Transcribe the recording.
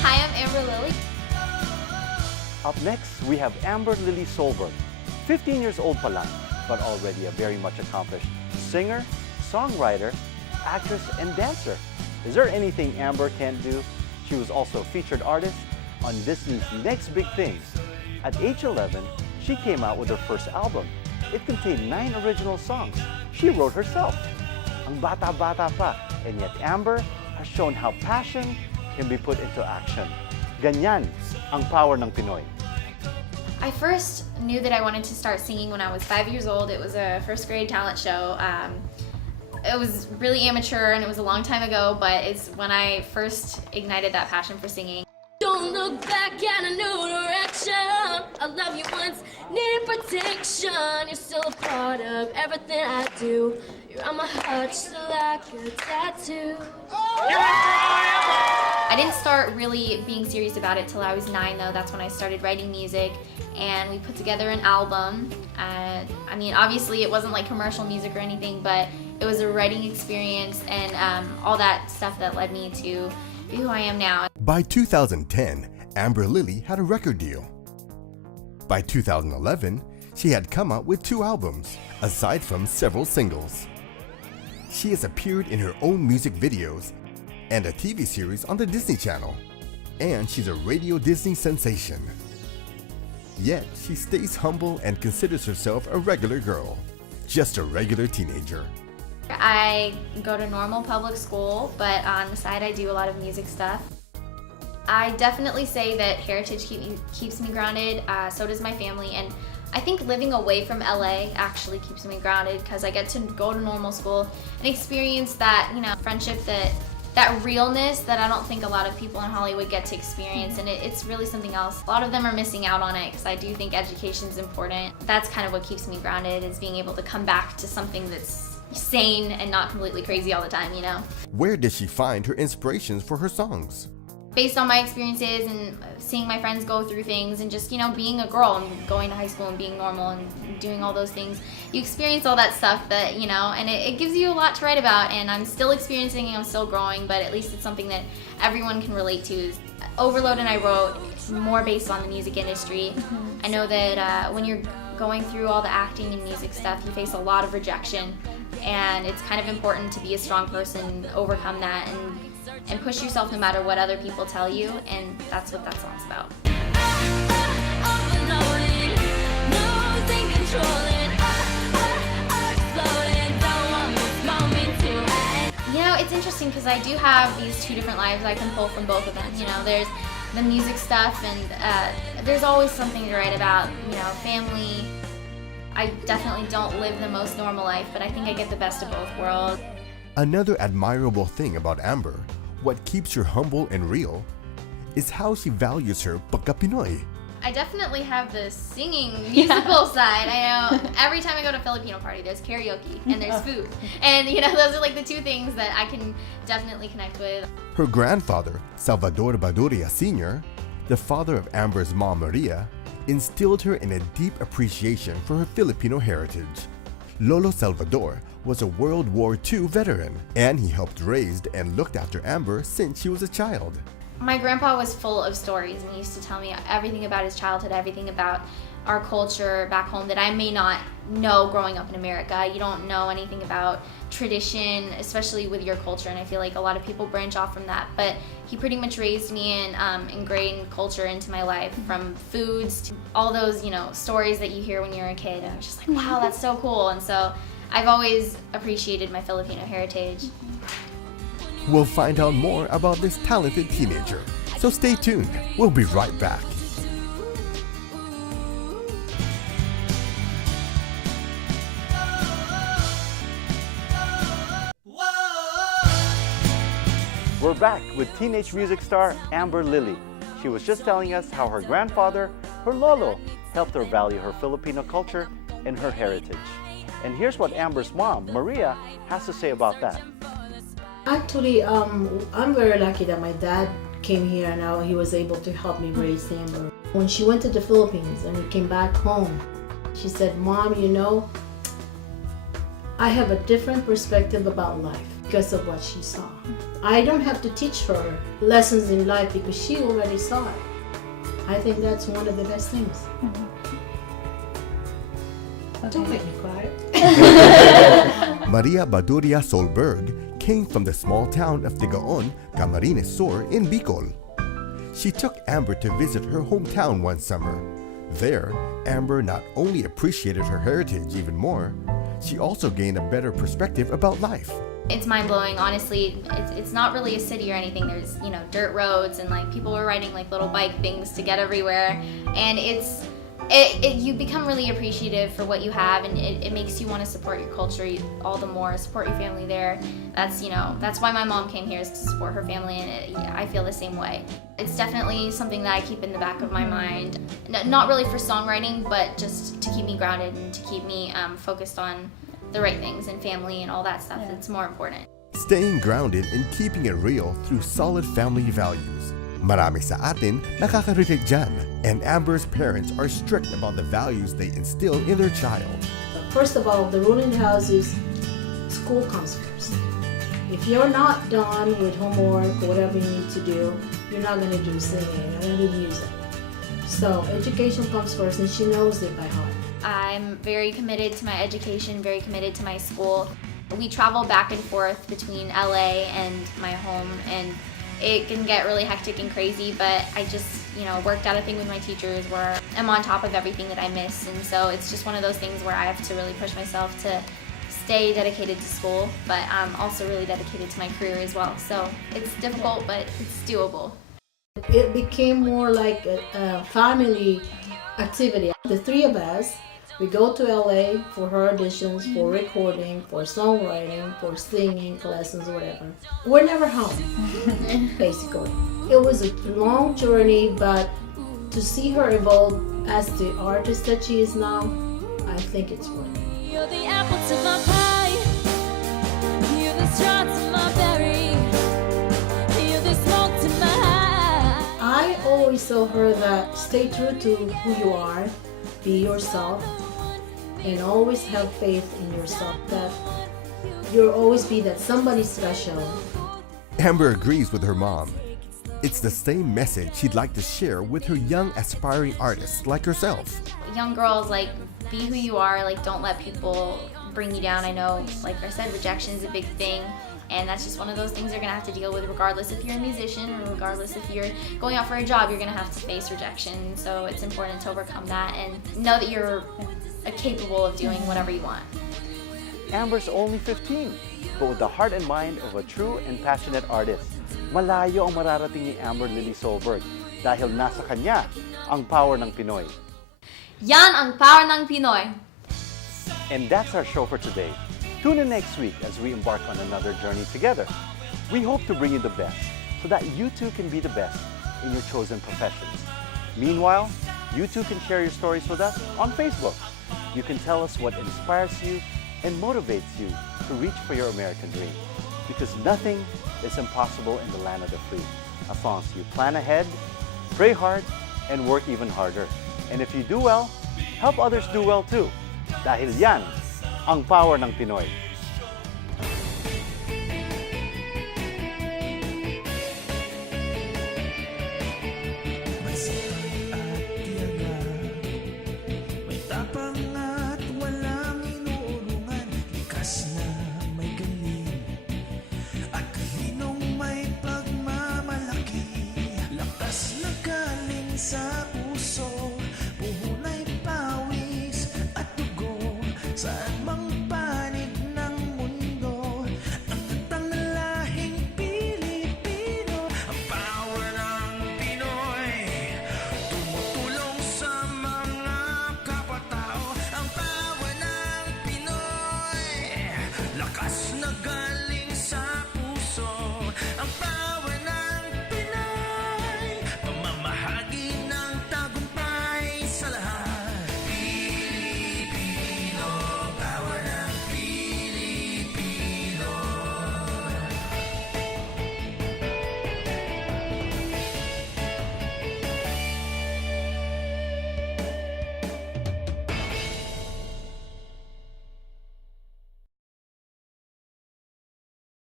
Hi, I'm Amber Lily. Up next, we have Amber Lily Solberg, 15 years old pa lang, but already a very much accomplished singer, songwriter, actress, and dancer. Is there anything Amber can't do? She was also a featured artist on Disney's Next Big Thing. At age 11, she came out with her first album. It contained 9 original songs she wrote herself. Ang bata-bata pa, and yet Amber has shown how passion can be put into action. Ganyan ang power ng Pinoy. I first knew that I wanted to start singing when I was 5 years old. It was a first grade talent show. It was really amateur and it was a long time ago, but it's when I first ignited that passion for singing. Don't look back at a new direction. I love you once, need protection. You're still a part of everything I do. You're on my heart just like a tattoo. I didn't start really being serious about it till I was 9 though. That's when I started writing music and we put together an album. I mean, obviously it wasn't like commercial music or anything, but it was a writing experience and all that stuff that led me to be who I am now. By 2010, Amber Lily had a record deal. By 2011, she had come out with 2 albums, aside from several singles. She has appeared in her own music videos and a TV series on the Disney Channel, and she's a Radio Disney sensation. Yet, she stays humble and considers herself a regular girl, just a regular teenager. I go to normal public school, but on the side I do a lot of music stuff. I definitely say that heritage keeps me grounded, so does my family, and I think living away from LA actually keeps me grounded because I get to go to normal school and experience that, friendship, that realness that I don't think a lot of people in Hollywood get to experience, and it's really something else. A lot of them are missing out on it because I do think education is important. That's kind of what keeps me grounded, is being able to come back to something that's sane and not completely crazy all the time, Where does she find her inspirations for her songs? Based on my experiences and seeing my friends go through things and just, being a girl and going to high school and being normal and doing all those things, you experience all that stuff that, and it gives you a lot to write about, and I'm still experiencing and I'm still growing, but at least it's something that everyone can relate to. Overload and I wrote more based on the music industry. I know that when you're going through all the acting and music stuff, you face a lot of rejection, and it's kind of important to be a strong person, overcome that, and push yourself no matter what other people tell you, and that's what that song's about. It's interesting because I do have these 2 different lives I can pull from both of them. There's the music stuff, and there's always something to write about, family. I definitely don't live the most normal life, but I think I get the best of both worlds. Another admirable thing about Amber, what keeps her humble and real, is how she values her pagka-Pinoy. I definitely have the singing musical side. I know every time I go to a Filipino party, there's karaoke and there's food. And those are like the 2 things that I can definitely connect with. Her grandfather, Salvador Baduria Sr., the father of Amber's mom Maria, instilled her in a deep appreciation for her Filipino heritage. Lolo Salvador was a World War II veteran, and he helped raise and looked after Amber since she was a child. My grandpa was full of stories, and he used to tell me everything about his childhood, everything about our culture back home that I may not know growing up in America. You don't know anything about tradition, especially with your culture, and I feel like a lot of people branch off from that. But he pretty much raised me and ingrained culture into my life, from foods to all those, stories that you hear when you're a kid. And I was just like, wow, that's so cool. And so I've always appreciated my Filipino heritage. We'll find out more about this talented teenager, so stay tuned. We'll be right back. We're back with teenage music star Amber Lily. She was just telling us how her grandfather, her lolo, helped her value her Filipino culture and her heritage. And here's what Amber's mom, Maria, has to say about that. Actually, I'm very lucky that my dad came here and now he was able to help me raise Amber. When she went to the Philippines and we came back home, she said, "Mom, I have a different perspective about life." because of what she saw. I don't have to teach her lessons in life because she already saw it. I think that's one of the best things. Don't make me cry. Maria Baduria Solberg came from the small town of Tigaon, Camarines Sur in Bicol. She took Amber to visit her hometown one summer. There, Amber not only appreciated her heritage even more, she also gained a better perspective about life. It's mind-blowing, honestly. It's not really a city or anything. There's, you know, dirt roads and like people were riding like little bike things to get everywhere, and you become really appreciative for what you have, and it makes you want to support your culture all the more, support your family there. That's, you know, that's why my mom came here, is to support her family, and I feel the same way. It's definitely something that I keep in the back of my mind. Not really for songwriting, but just to keep me grounded and to keep me focused on the right things and family and all that stuff. It's more important. Staying grounded and keeping it real through solid family values. Marami sa atin nakaka-relate dyan, and Amber's parents are strict about the values they instill in their child. First of all, the rule in the house is school comes first. If you're not done with homework or whatever you need to do, you're not going to do singing, you're not going to do music. So education comes first, and she knows it by heart. I'm very committed to my education, very committed to my school. We travel back and forth between LA and my home, and it can get really hectic and crazy, but I just, you know, worked out a thing with my teachers where I'm on top of everything that I miss, and so it's just one of those things where I have to really push myself to stay dedicated to school, but I'm also really dedicated to my career as well. So it's difficult, but it's doable. It became more like a family activity. The three of us, we go to LA for her auditions, for recording, for songwriting, for singing lessons, whatever. We're never home, basically. It was a long journey, but to see her evolve as the artist that she is now, I think it's worth it. You're the apple to my pie. You're the straw to my berry. You're the smoke to my high. I always tell her that stay true to who you are, be yourself, and always have faith in yourself, that you'll always be that somebody special. Amber agrees with her mom. It's the same message she'd like to share with her young aspiring artists like herself. Young girls, like, be who you are, like, don't let people bring you down. I know, like I said, rejection is a big thing, and that's just one of those things you're gonna have to deal with regardless if you're a musician or regardless if you're going out for a job. You're gonna have to face rejection, so it's important to overcome that and know that you're capable of doing whatever you want. Amber's only 15, but with the heart and mind of a true and passionate artist. Malayo ang mararating ni Amber Lily Solberg dahil nasa kanya ang power ng Pinoy. Yan ang power ng Pinoy! And that's our show for today. Tune in next week as we embark on another journey together. We hope to bring you the best so that you too can be the best in your chosen professions. Meanwhile, you too can share your stories with us on Facebook. You can tell us what inspires you and motivates you to reach for your American dream. Because nothing is impossible in the land of the free, as long as you plan ahead, pray hard, and work even harder. And if you do well, help others do well too. Dahil yan ang power ng Pinoy.